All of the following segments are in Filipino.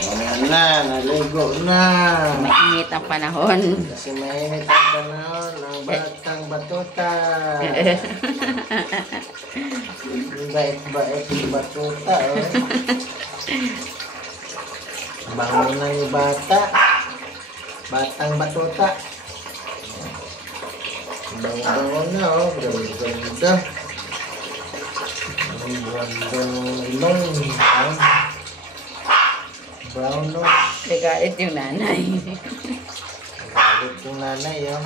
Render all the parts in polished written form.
Ayan na, naligo na. Mainit ang panahon. Kasi mainit ang panahon ng batang batuta. Bait-bait yung batuta, oh. Bangon na yung bata. Batang batuta. Bangon na, oh. Ganda-ganda. Ang ganda ng ilong. Brown nose. Nagalit yung nanay. Galit yung nanay, oh.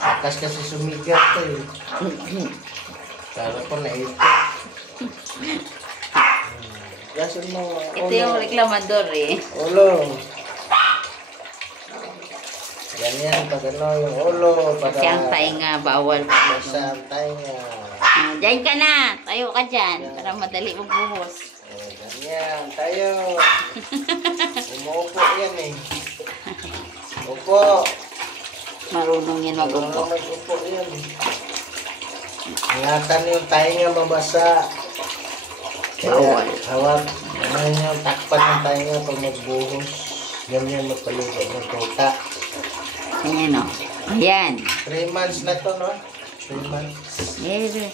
Akas kasi sumigat to, eh. Kala ko na ito. Gasin mo, Ito yung reklamador, eh. ulo. Ganyan, pag ano yung ulo. Kasi ang tainga, bawal. Basta ang tainga. Diyan ka na. Tayo ka dyan. Para madali magbuhos. Ganyan, tayo. Umuupo yan, eh. Upo. Marunong yan mag-upo. Mag-upo yan. Ingatan yung tainga mabasa. Bawal. Hawak. Ano yung takpan ng tainga pag magbuhos. Ganyan magpaluto ng tuta. Ayan, o. Ayan. 3 months na to, no? 3 months. Eh,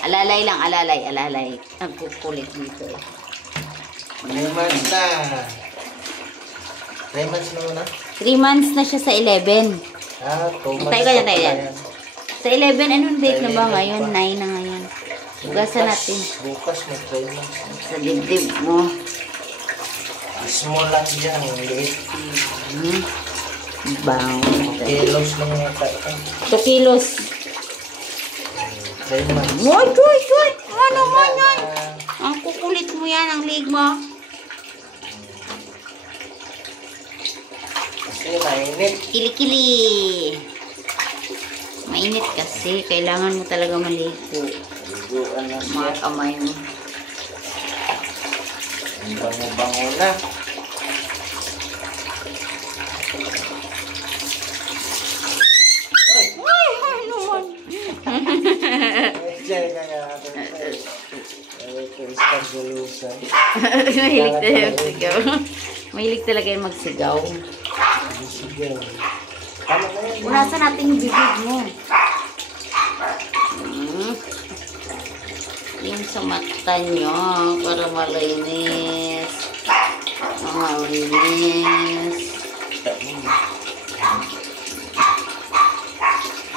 alalay lang, alalay. Ang kukulit dito, eh. 3 months na. 3 months na muna. 3 months na siya sa 11. 2 months. Tayo ka dyan, tayo dyan. Sa 11, anong date na ba 11 ngayon? pa. 9 na ngayon. Ugasan natin. Bukas na 3 months. Sa dibdib mo. Small lang yan. Liit. Bound. Kilos lang yung tayo. 2 kilos. 3 months. What? Ano man yan? Ang kukulit mo yan, ang leg mo. Kasi mainit. Kili-kili. Mainit kasi. Kailangan mo talaga maligo. Liguan na siya. Mga kamay mo. Ang bango-bango na. Ay! Ay, ano man? Diyan ka nga. Ito is pag-solution. Mahilig talaga magsigaw. Mahilig talaga yung magsigaw. Sige. Tama na yan. Unasan natin yung bibig mo. Yung sa mata nyo, para malinis. Malinis.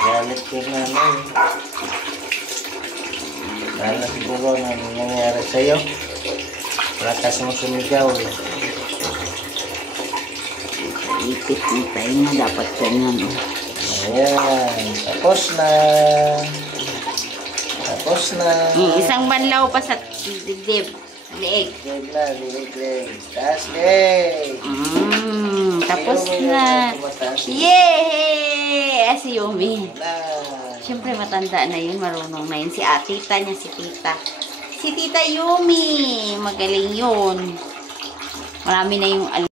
Galit ko na nun. Lala siguro na nangyayari sa'yo. Lakas mo sumigaw. Ipit mo tayo nga, dapat ganyan. Ayan. Tapos na. Isang banlaw pa sa dibdib. Leeg. Leg na, leg. Taas leg. Tapos na. Yay! Si Yumi. Siyempre matanda na yun, marunong na yun. Si tita niya, si tita. Si Tita Yumi. Magaling yun. Marami na yung